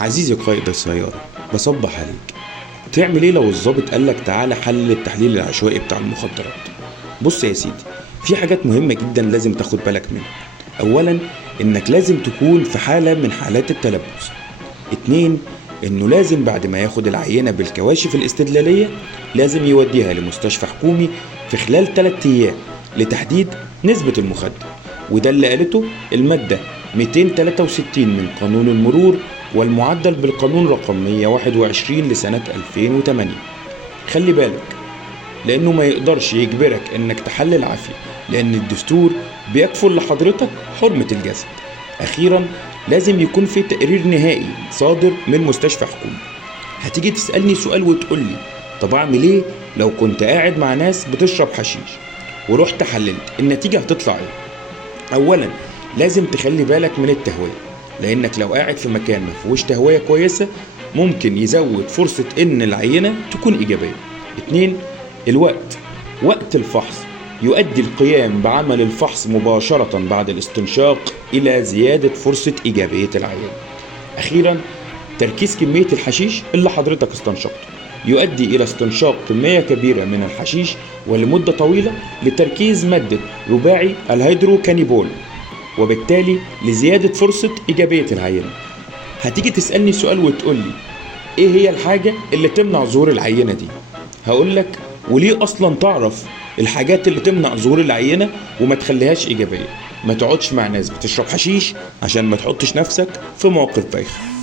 عزيزي قائد السيارة، بصبح عليك. تعمل ايه لو الضابط قالك تعالى حلل التحليل العشوائي بتاع المخدرات؟ بص يا سيدي، في حاجات مهمة جدا لازم تاخد بالك منها. اولا، انك لازم تكون في حالة من حالات التلبس. اتنين، انه لازم بعد ما ياخد العينة بالكواشف الاستدلالية لازم يوديها لمستشفى حكومي في خلال 3 ايام لتحديد نسبة المخدر، وده اللي قالته المادة 263 من قانون المرور والمعدل بالقانون رقم 121 لسنة 2008. خلي بالك، لأنه ما يقدرش يجبرك إنك تحلل عافية، لأن الدستور بيكفل لحضرتك حرمة الجسد. أخيرا، لازم يكون في تقرير نهائي صادر من مستشفى حكومي. هتيجي تسألني سؤال وتقولي طب أعمل إيه لو كنت قاعد مع ناس بتشرب حشيش ورحت حللت؟ النتيجة هتطلع إيه؟ أولا، لازم تخلي بالك من التهوية، لأنك لو قاعد في مكان ما فيهوش تهوية كويسة ممكن يزود فرصة إن العينة تكون إيجابية. 2، وقت الفحص يؤدي القيام بعمل الفحص مباشرة بعد الاستنشاق إلى زيادة فرصة إيجابية العينة. أخيرا، تركيز كمية الحشيش اللي حضرتك استنشقته يؤدي إلى استنشاق كمية كبيرة من الحشيش ولمدة طويلة لتركيز مادة رباعي الهيدروكانيبول، وبالتالي لزيادة فرصة إيجابية العينة. هتيجي تسألني سؤال وتقولي إيه هي الحاجة اللي تمنع ظهور العينة دي؟ هقولك وليه أصلا تعرف الحاجات اللي تمنع ظهور العينة وما تخليهاش إيجابية. ما تقعدش مع ناس بتشرب حشيش عشان ما تحطش نفسك في مواقف بايخة.